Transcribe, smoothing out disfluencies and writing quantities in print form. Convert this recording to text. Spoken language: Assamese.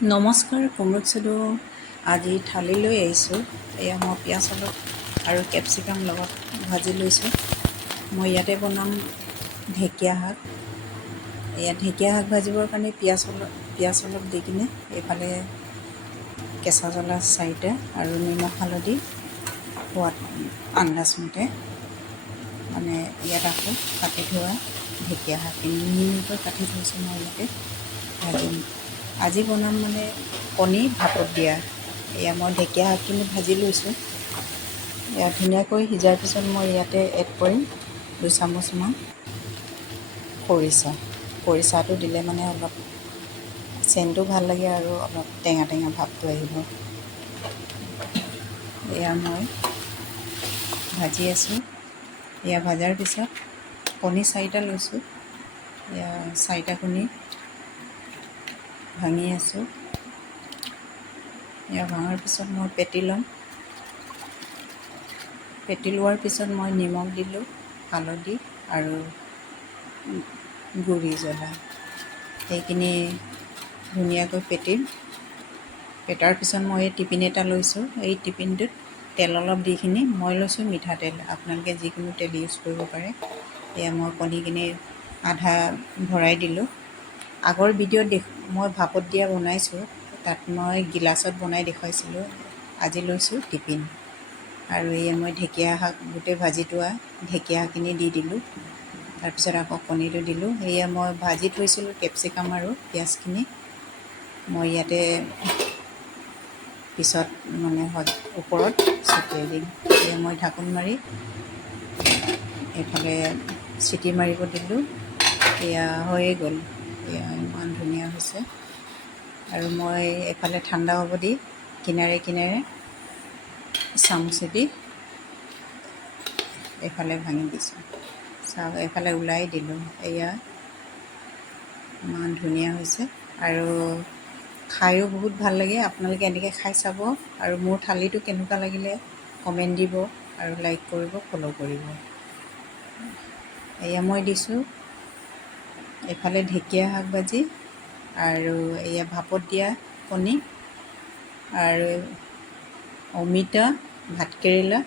নমস্কাৰ, কুমুদ চুদু। আজি থালিলৈ আহিছোঁ। এয়া মই পিঁয়াজ অলপ আৰু কেপচিকাম লগত ভাজি লৈছোঁ। মই ইয়াতে বনাম ঢেকীয়া শাক। এয়া ঢেকীয়া শাক ভাজিবৰ কাৰণে পিঁয়াজ অলপ দি কিনে এইফালে কেঁচা জ্বলা 4টা আৰু নিমখ হালধি সোৱাদ আন্দাজমতে মানে ইয়াত আকৌ কাটি থোৱা ঢেকীয়া শাকখিনি মিহি মিহিকৈ কাটি থৈছোঁ মই ইয়াতে ভাজিম। আজি বনাম মানে কণী ভাপত দিয়া। এয়া মই ঢেকীয়া শাকখিনি ভাজি লৈছোঁ। এয়া ধুনীয়াকৈ সিজাৰ পিছত মই ইয়াতে এড কৰিম 2 চামুচমান খৰিচাটো দিলে মানে অলপ চেণ্টটো ভাল লাগে আৰু অলপ টেঙা টেঙা ভাৱটো আহিব। এয়া মই ভাজি আছোঁ। এয়া ভাজাৰ পিছত কণী 4টা লৈছোঁ। এয়া 4টা কণী ভাঙি আছোঁ। এয়া ভাঙাৰ পিছত মই পেটি ল'ম। পেটি লোৱাৰ পিছত মই নিমখ দিলোঁ, হালধি আৰু গুড়ি জ্বলা সেইখিনি ধুনীয়াকৈ পেটাৰ পিছত মই এই টিফিন এটা লৈছোঁ। এই টিফিনটোত তেল অলপ দি কিনি মই লৈছোঁ মিঠাতেল। আপোনালোকে যিকোনো তেল ইউজ কৰিব পাৰে। এয়া মই কণীখিনি আধা ভৰাই দিলোঁ। আগৰ ভিডিঅ'ত মই ভাপত দিয়া বনাইছোঁ, তাত মই গিলাচত বনাই দেখুৱাইছিলোঁ। আজি লৈছোঁ টিফিন। আৰু এয়া মই ঢেকীয়া শাক গোটেই ভাজি থোৱা ঢেকীয়া শাকখিনি দি দিলোঁ। তাৰপিছত আকৌ কণীটো দিলোঁ। এয়া মই ভাজি থৈছিলোঁ কেপচিকাম আৰু পিঁয়াজখিনি মই ইয়াতে পিছত মানে ওপৰত ছটিয়াই দিম। এয়া মই ঢাকোন মাৰি এইফালে চিটি মাৰিব দিলোঁ। এয়া হৈয়ে গ'ল। এয়া ইমান ধুনীয়া হৈছে। আৰু মই এইফালে ঠাণ্ডা হ'ব দি কিনাৰে কিনাৰে চামুচেদি এইফালে ভাঙি দিছোঁ। চাওক, এইফালে ওলাই দিলোঁ। এয়া ইমান ধুনীয়া হৈছে আৰু খায়ো বহুত ভাল লাগে। আপোনালোকে এনেকৈ খাই চাব। আৰু মোৰ থালিটো কেনেকুৱা লাগিলে কমেণ্ট দিব আৰু লাইক কৰিব, ফ'ল' কৰিব। এয়া মই দিছোঁ এইফালে ঢেকীয়া শাক ভাজি আৰু এয়া ভাপত দিয়া কণী আৰু অমিতা, ভাতকেৰেলা